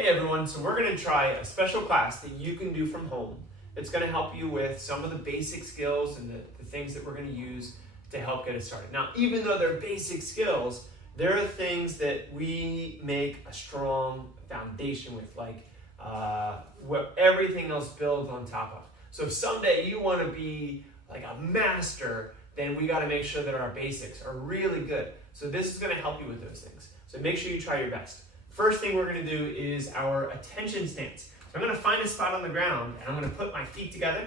Hey everyone, so we're going to try a special class that you can do from home. It's going to help you with some of the basic skills and the things that we're going to use to help get us started. Now, even though they're basic skills, there are things that we make a strong foundation with, like what everything else builds on top of. So if someday you want to be like a master, then we got to make sure that our basics are really good. So this is going to help you with those things. So make sure you try your best. First thing we're going to do is our attention stance. So I'm going to find a spot on the ground and I'm going to put my feet together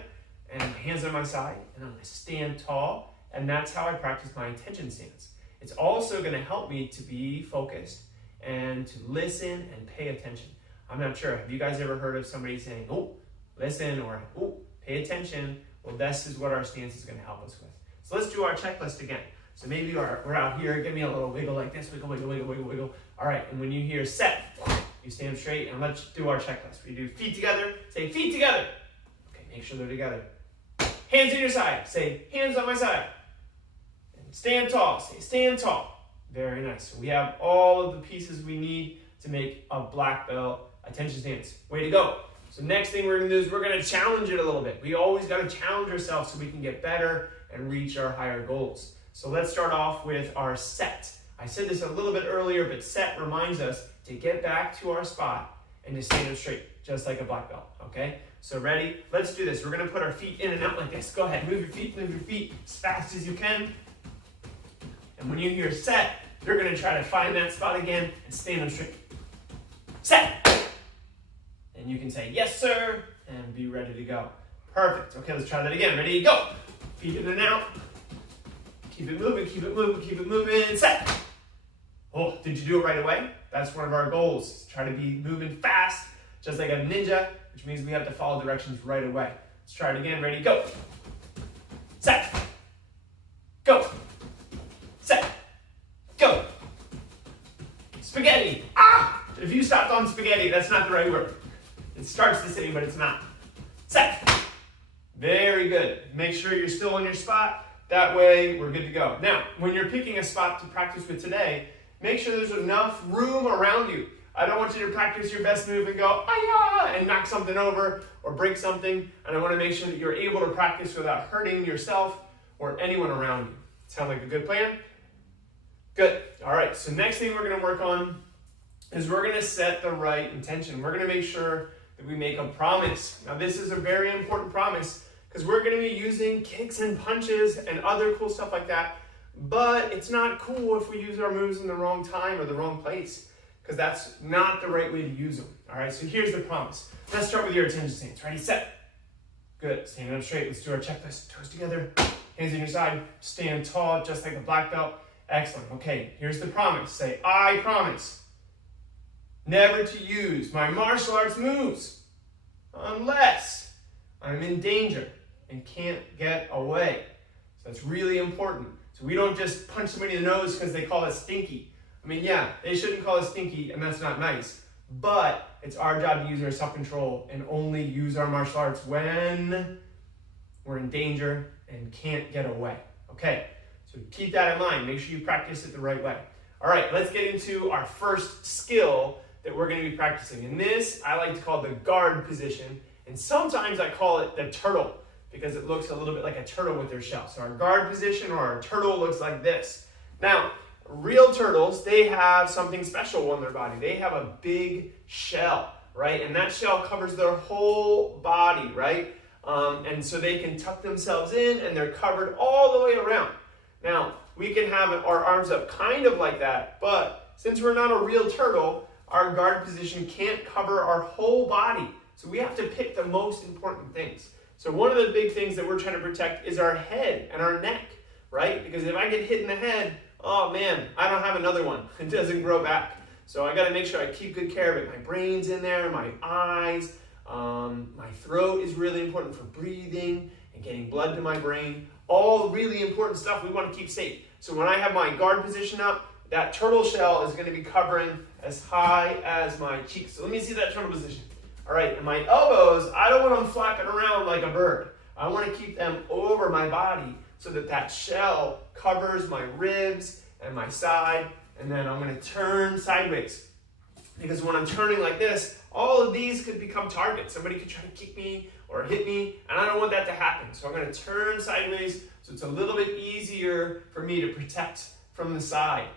and my hands on my side and I'm going to stand tall, and that's how I practice my attention stance. It's also going to help me to be focused and to listen and pay attention. I'm not sure, have you guys ever heard of somebody saying, oh, listen, or oh, pay attention? Well, this is what our stance is going to help us with. So let's do our checklist again. So maybe we're out here, give me a little wiggle like this, wiggle, wiggle, wiggle, wiggle, wiggle. All right, and when you hear set, you stand straight, and let's do our checklist. We do feet together, say feet together. Okay, make sure they're together. Hands on your side, say hands on my side. And stand tall, say stand tall. Very nice. So we have all of the pieces we need to make a black belt attention stance. Way to go. So next thing we're gonna do is we're gonna challenge it a little bit. We always gotta challenge ourselves so we can get better and reach our higher goals. So let's start off with our set. I said this a little bit earlier, but set reminds us to get back to our spot and to stand up straight, just like a black belt, okay? So ready? Let's do this. We're gonna put our feet in and out like this. Go ahead, move your feet as fast as you can. And when you hear set, you're gonna try to find that spot again and stand up straight. Set! And you can say, yes, sir, and be ready to go. Perfect. Okay, let's try that again. Ready, go. Feet in and out. Keep it moving, keep it moving, keep it moving. Set. Oh, did you do it right away? That's one of our goals. Try to be moving fast, just like a ninja, which means we have to follow directions right away. Let's try it again. Ready, go. Set. Go. Set. Go. Spaghetti. Ah! If you stopped on spaghetti, that's not the right word. It starts the same, but it's not. Set. Very good. Make sure you're still on your spot. That way, we're good to go. Now, when you're picking a spot to practice with today, make sure there's enough room around you. I don't want you to practice your best move and go, ah, and knock something over or break something. And I want to make sure that you're able to practice without hurting yourself or anyone around you. Sound like a good plan? Good. All right, so next thing we're going to work on is we're going to set the right intention. We're going to make sure that we make a promise. Now, this is a very important promise because we're going to be using kicks and punches and other cool stuff like that. But it's not cool if we use our moves in the wrong time or the wrong place, because that's not the right way to use them. All right, so here's the promise. Let's start with your attention stance. Ready, set. Good. Standing up straight. Let's do our checklist. Toes together. Hands on your side. Stand tall, just like a black belt. Excellent. Okay, here's the promise. Say, I promise never to use my martial arts moves unless I'm in danger and can't get away. So that's really important. So we don't just punch somebody in the nose because they call us stinky. I mean, yeah, they shouldn't call us stinky, and that's not nice. But it's our job to use our self-control and only use our martial arts when we're in danger and can't get away. Okay, so keep that in mind. Make sure you practice it the right way. All right, let's get into our first skill that we're going to be practicing. And this I like to call the guard position, and sometimes I call it the turtle, because it looks a little bit like a turtle with their shell. So our guard position or our turtle looks like this. Now, real turtles, they have something special on their body. They have a big shell, right? And that shell covers their whole body, right? And so they can tuck themselves in and they're covered all the way around. Now, we can have our arms up kind of like that, but since we're not a real turtle, our guard position can't cover our whole body. So we have to pick the most important things. So one of the big things that we're trying to protect is our head and our neck, right? Because if I get hit in the head, oh man, I don't have another one. It doesn't grow back. So I got to make sure I keep good care of it. My brain's in there, my eyes, my throat is really important for breathing and getting blood to my brain. All really important stuff we want to keep safe. So when I have my guard position up, that turtle shell is going to be covering as high as my cheeks. So let me see that turtle position. All right, and my elbows, I don't want them flapping around like a bird. I want to keep them over my body so that that shell covers my ribs and my side, and then I'm going to turn sideways. Because when I'm turning like this, all of these could become targets. Somebody could try to kick me or hit me, and I don't want that to happen. So I'm gonna turn sideways so it's a little bit easier for me to protect from the side,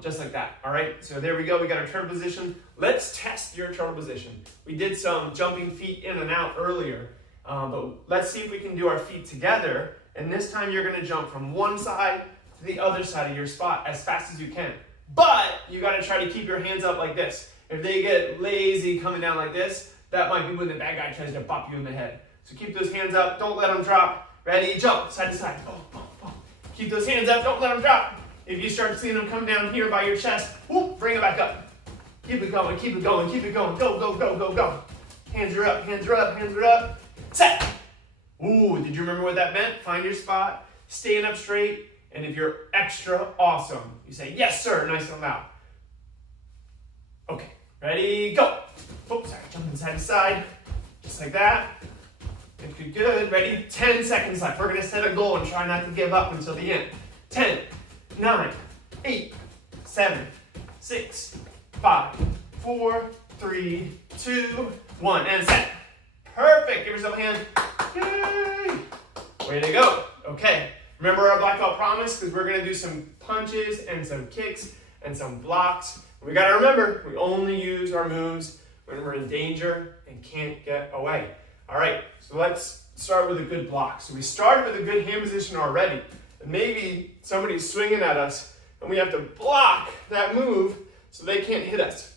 just like that, all right? So there we go, we got our turtle position. Let's test your turtle position. We did some jumping feet in and out earlier, but let's see if we can do our feet together, and this time you're gonna jump from one side to the other side of your spot as fast as you can. But you gotta try to keep your hands up like this. If they get lazy coming down like this, that might be when the bad guy tries to bop you in the head. So keep those hands up, don't let them drop. Ready, jump, side to side, boom, boom, boom. Keep those hands up, don't let them drop. If you start seeing them come down here by your chest, whoop, bring it back up. Keep it going, keep it going, keep it going. Go, go, go, go, go. Hands are up, hands are up, hands are up. Set. Ooh, did you remember what that meant? Find your spot, stand up straight, and if you're extra awesome, you say, yes, sir, nice and loud. Okay, ready, go. Oops, sorry, jumping side to side, just like that. Good, good, ready, 10 seconds left. We're gonna set a goal and try not to give up until the end. 10, 9, 8, 7, 6, 5, 4, 3, 2, 1, and set. Perfect, give yourself a hand. Yay! Way to go. Okay, remember our black belt promise, because we're gonna do some punches and some kicks and some blocks. We gotta remember, we only use our moves when we're in danger and can't get away. All right, so let's start with a good block. So we started with a good hand position already. And maybe somebody's swinging at us and we have to block that move so they can't hit us.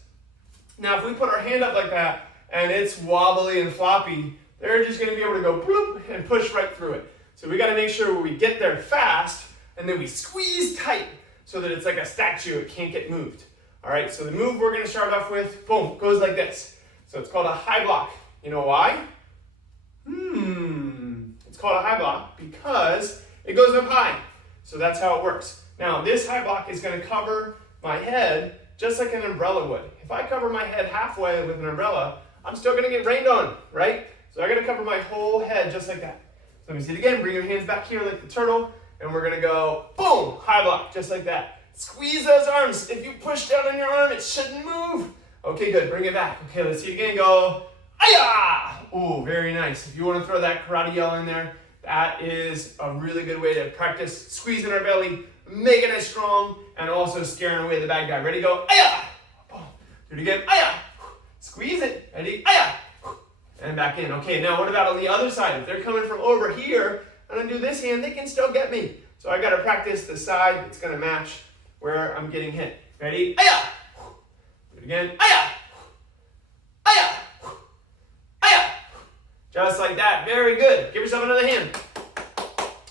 Now, if we put our hand up like that and it's wobbly and floppy, they're just gonna be able to go bloop and push right through it. So we gotta make sure we get there fast and then we squeeze tight so that it's like a statue, it can't get moved. All right, so the move we're gonna start off with, boom, goes like this. So it's called a high block. You know why? It's called a high block because it goes up high. So that's how it works. Now, this high block is gonna cover my head just like an umbrella would. If I cover my head halfway with an umbrella, I'm still gonna get rained on, right? So I gotta cover my whole head just like that. So let me see it again. Bring your hands back here like the turtle, and we're gonna go, boom, high block, just like that. Squeeze those arms. If you push down on your arm, it shouldn't move. Okay, good, bring it back. Okay, let's see it again, go, Aya! Ooh, very nice. If you want to throw that karate yell in there, that is a really good way to practice squeezing our belly, making it strong, and also scaring away the bad guy. Ready, go, Aya! Do it again, Aya! Squeeze it, ready, Aya! And back in. Okay, now what about on the other side? If they're coming from over here, and I do this hand, they can still get me. So I gotta practice the side that's gonna match where I'm getting hit. Ready, Aya! Do it again, Aya! Aya! Aya! Just like that, very good. Give yourself another hand.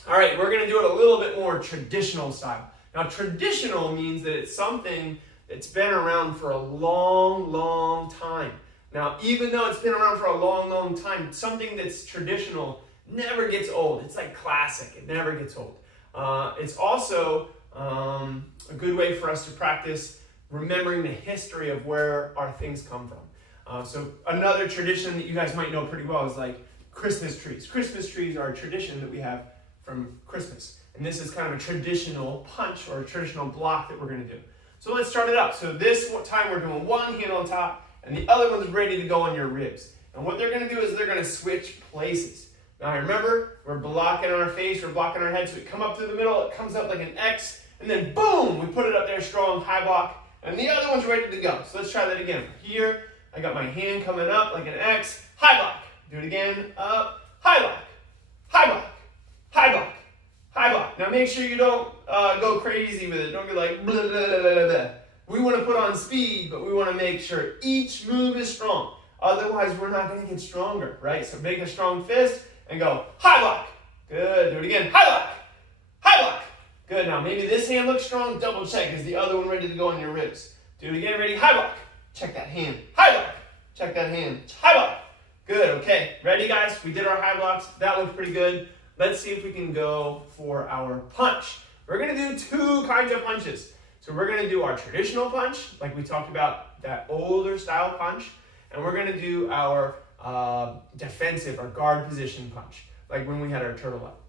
All right, we're gonna do it a little bit more traditional style. Now, traditional means that it's something that's been around for a long, long time. Now, even though it's been around for a long, long time, something that's traditional never gets old. It's like classic, it never gets old. It's also a good way for us to practice remembering the history of where our things come from. So another tradition that you guys might know pretty well is like Christmas trees. Christmas trees are a tradition that we have from Christmas. And this is kind of a traditional punch or a traditional block that we're gonna do. So let's start it up. So this time we're doing one hand on top and the other one's ready to go on your ribs. And what they're gonna do is they're gonna switch places. Now remember, we're blocking our face, we're blocking our head, so we come up through the middle, it comes up like an X, and then boom, we put it up there strong, high block, and the other one's ready to go. So let's try that again. Here, I got my hand coming up like an X, high block. Do it again, up, high block, high block, high block, high block. Now make sure you don't go crazy with it. Don't be like blah, blah, blah, blah, blah. We want to put on speed, but we want to make sure each move is strong. Otherwise, we're not going to get stronger, right? So make a strong fist and go high block. Good. Do it again. High block. High block. Good. Now maybe this hand looks strong. Double check. Is the other one ready to go on your ribs? Do it again. Ready? High block. Check that hand. High block. Check that hand. High block. Good. Okay. Ready, guys? We did our high blocks. That looked pretty good. Let's see if we can go for our punch. We're going to do two kinds of punches. So we're going to do our traditional punch, like we talked about, that older style punch. And we're going to do our defensive or guard position punch, like when we had our turtle up.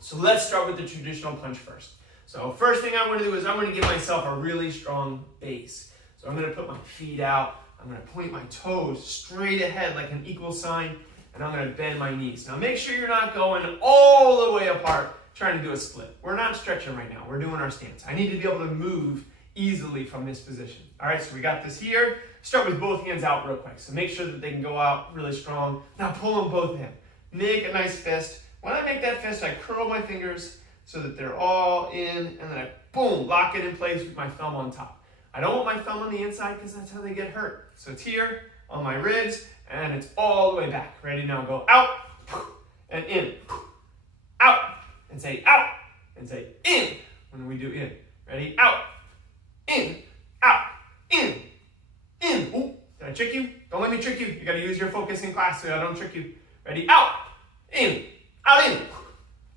So let's start with the traditional punch first. So first thing I'm going to do is I'm going to give myself a really strong base. So I'm gonna put my feet out. I'm gonna point my toes straight ahead like an equal sign, and I'm gonna bend my knees. Now make sure you're not going all the way apart trying to do a split. We're not stretching right now. We're doing our stance. I need to be able to move easily from this position. All right, so we got this here. Start with both hands out real quick. So make sure that they can go out really strong. Now pull them both in. Make a nice fist. When I make that fist, I curl my fingers so that they're all in, and then I, boom, lock it in place with my thumb on top. I don't want my thumb on the inside because that's how they get hurt. So it's here on my ribs, and it's all the way back. Ready? Now go out and in. Out and say out and say in when we do in. Ready? Out, in, out, in. Ooh, did I trick you? Don't let me trick you. You got to use your focus in class so I don't trick you. Ready? Out, in, out, in,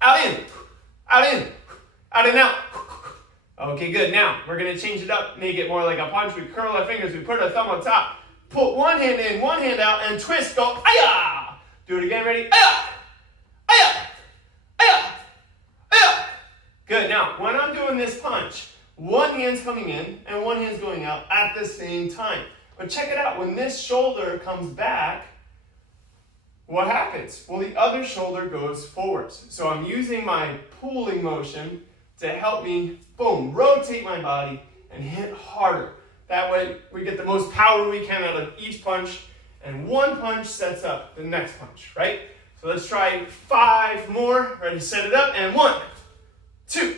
out, in, out, in, out, and out. Okay, good. Now, we're going to change it up, make it more like a punch. We curl our fingers, we put our thumb on top, put one hand in, one hand out, and twist, go, ayah! Do it again, ready? Ayah! Ayah! Ayah! Ayah! Good. Now, when I'm doing this punch, one hand's coming in and one hand's going out at the same time. But check it out. When this shoulder comes back, what happens? Well, the other shoulder goes forwards. So I'm using my pulling motion to help me, boom, rotate my body and hit harder. That way we get the most power we can out of each punch, and one punch sets up the next punch, right? So let's try 5 more. Ready, set it up, and 1, 2.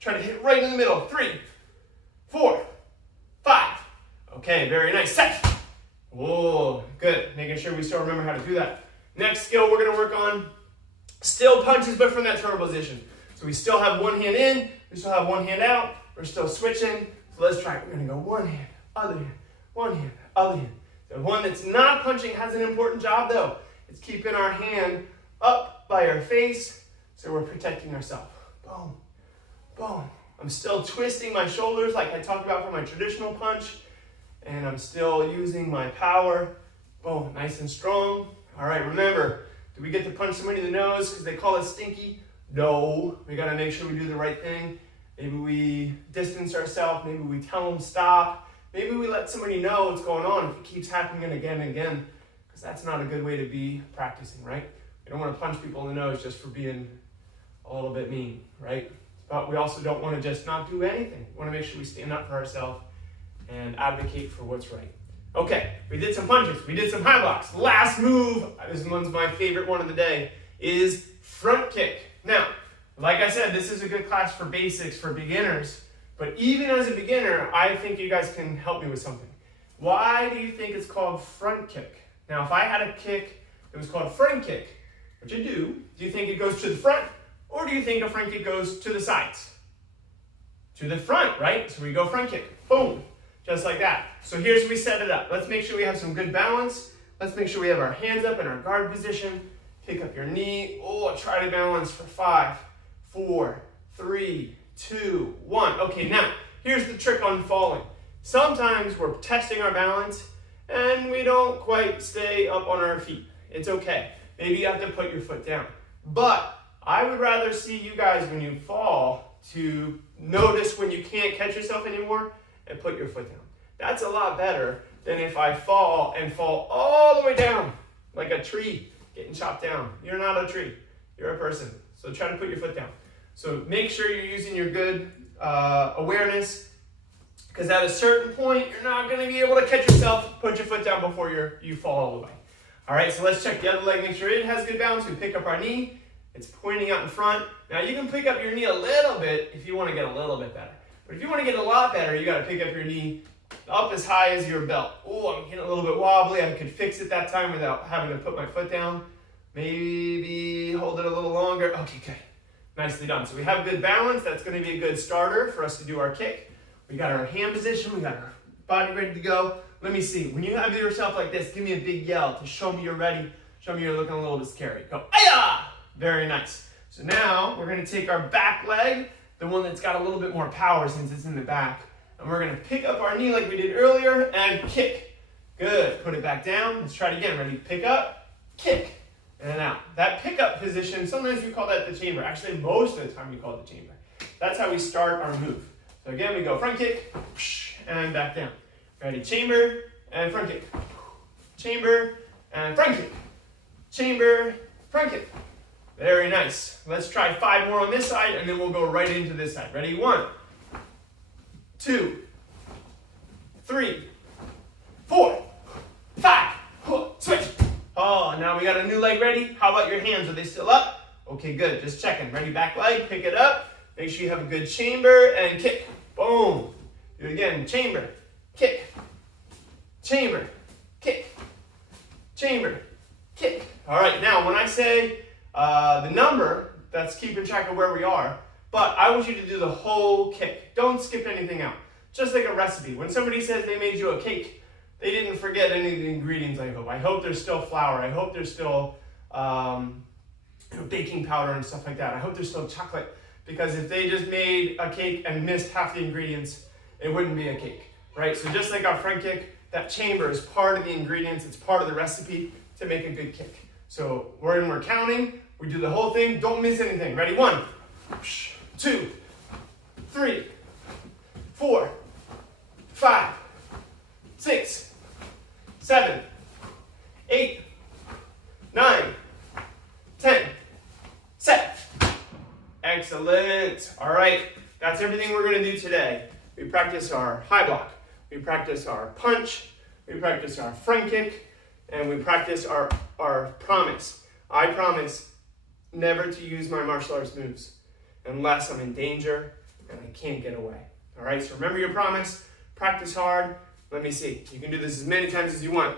Try to hit right in the middle. 3, 4, 5. Okay, very nice. Set. Whoa, good. Making sure we still remember how to do that. Next skill we're gonna work on, still punches, but from that turtle position. So we still have one hand in, we still have one hand out, we're still switching. So let's try it. We're gonna go one hand, other hand, one hand, other hand. The one that's not punching has an important job though. It's keeping our hand up by our face so we're protecting ourselves. Boom, boom. I'm still twisting my shoulders like I talked about for my traditional punch, and I'm still using my power. Boom, nice and strong. All right, remember, do we get to punch somebody in the nose because they call us stinky? No, we gotta make sure we do the right thing. Maybe we distance ourselves, maybe we tell them stop, maybe we let somebody know what's going on if it keeps happening again and again, because that's not a good way to be practicing, right? We don't want to punch people in the nose just for being a little bit mean, right? But we also don't want to just not do anything. We want to make sure we stand up for ourselves and advocate for what's right. Okay, we did some punches, we did some high blocks. Last move, this one's my favorite one of the day, is front kick. Now, like I said, this is a good class for basics, for beginners, but even as a beginner, I think you guys can help me with something. Why do you think it's called front kick? Now, if I had a kick, it was called a front kick, which you do you think it goes to the front, or do you think a front kick goes to the sides? To the front, right? So we go front kick, boom, just like that. So here's where we set it up. Let's make sure we have some good balance. Let's make sure we have our hands up in our guard position. Pick up your knee. Oh, try to balance for 5, 4, 3, 2, 1. Okay, now, here's the trick on falling. Sometimes we're testing our balance and we don't quite stay up on our feet. It's okay. Maybe you have to put your foot down. But I would rather see you guys when you fall to notice when you can't catch yourself anymore and put your foot down. That's a lot better than if I fall and fall all the way down like a tree getting chopped down. You're not a tree, you're a person. So try to put your foot down. So make sure you're using your good awareness, because at a certain point, you're not gonna be able to catch yourself. Put your foot down before you fall all the way. All right, so let's check the other leg, make sure it has good balance. We pick up our knee, it's pointing out in front. Now you can pick up your knee a little bit if you wanna get a little bit better. But if you wanna get a lot better, you gotta pick up your knee up as high as your belt. Oh, I'm getting a little bit wobbly. I could fix it that time without having to put my foot down. Maybe hold it a little longer. Okay, good. Nicely done. So we have good balance. That's going to be a good starter for us to do our kick. We got our hand position. We got our body ready to go. Let me see. When you have yourself like this, give me a big yell to show me you're ready. Show me you're looking a little bit scary. Go, ayah! Very nice. So now we're going to take our back leg, the one that's got a little bit more power since it's in the back. And we're going to pick up our knee like we did earlier and kick. Good. Put it back down. Let's try it again. Ready? Pick up, kick, and out. That pickup position, sometimes we call that the chamber. Actually, most of the time we call it the chamber. That's how we start our move. So again, we go front kick and back down. Ready? Chamber and front kick. Chamber and front kick. Chamber, front kick. Very nice. Let's try 5 more on this side, and then we'll go right into this side. Ready? 1, 2, 3, 4, 5. Switch. Oh, now we got a new leg ready. How about your hands? Are they still up? Okay, good. Just checking. Ready? Back leg. Pick it up. Make sure you have a good chamber and kick. Boom. Do it again. Chamber, kick. Chamber, kick. Chamber, kick. All right, now when I say the number, that's keeping track of where we are, but I want you to do the whole kick. Don't skip anything out. Just like a recipe. When somebody says they made you a cake, they didn't forget any of the ingredients, I hope. I hope there's still flour. I hope there's still baking powder and stuff like that. I hope there's still chocolate, because if they just made a cake and missed half the ingredients, it wouldn't be a cake, right? So just like our front kick, that chamber is part of the ingredients. It's part of the recipe to make a good kick. So we're counting. We do the whole thing. Don't miss anything. Ready? 1, 2, 3, 4, 5, 6, 7, 8, 9, 10. Set. Excellent. All right. That's everything we're going to do today. We practice our high block. We practice our punch. We practice our front kick. And we practice our promise. I promise never to use my martial arts moves unless I'm in danger and I can't get away. All right, so remember your promise. Practice hard. Let me see. You can do this as many times as you want.